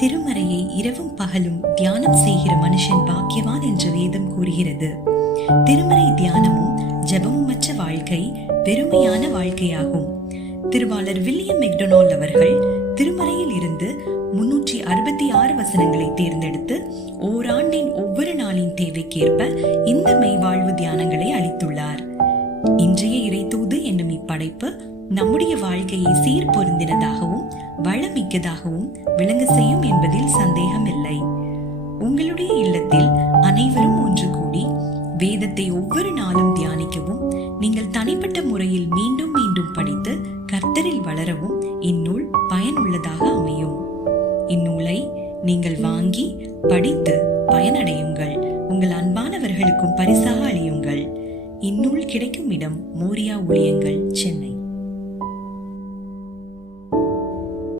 திருமறையை இரவும் பகலும் தியானம் செய்கிற மனுஷன் பாக்கியவான் என்று வேதம் கூறுகிறது. திருமறை தியானமும் ஜெபமுமற்ற வாழ்க்கை வெறுமையான வாழ்க்கையாகும். திருவாளர் வில்லியம் மெக்டொனால்ட் அவர்கள் திருமறையில் இருந்து 366 வசனங்களை தேர்ந்தெடுத்து ஓராண்டின் ஒவ்வொரு நாளின் தேவைக்கேற்ப இந்த மெய்வாழ்வு தியானங்களை அளித்துள்ளார். இன்றைய இறைத்தூது என்னும் இப்படைப்பு நம்முடைய வாழ்க்கையை சீர் பொருந்தினதாகவும் வளமிக்கதாகவும் விளங்க செய்யும் என்பதில் சந்தேகம் இல்லை. உங்களுடைய இல்லத்தில் அனைவரும் ஒன்று கூடி வேதத்தை ஒவ்வொரு நாளும் தியானிக்கவும், நீங்கள் தனிப்பட்ட முறையில் மீண்டும் மீண்டும் படித்து கர்த்தரில் வளரவும் இந்நூல் பயனுள்ளதாக அமையும். இந்நூலை நீங்கள் வாங்கி படித்து பயனடையுங்கள். உங்கள் அன்பானவர்களுக்கும் பரிசாக அளியுங்கள். இந்நூல் கிடைக்கும் இடம் மோரியா ஊழியங்கள், சென்னை.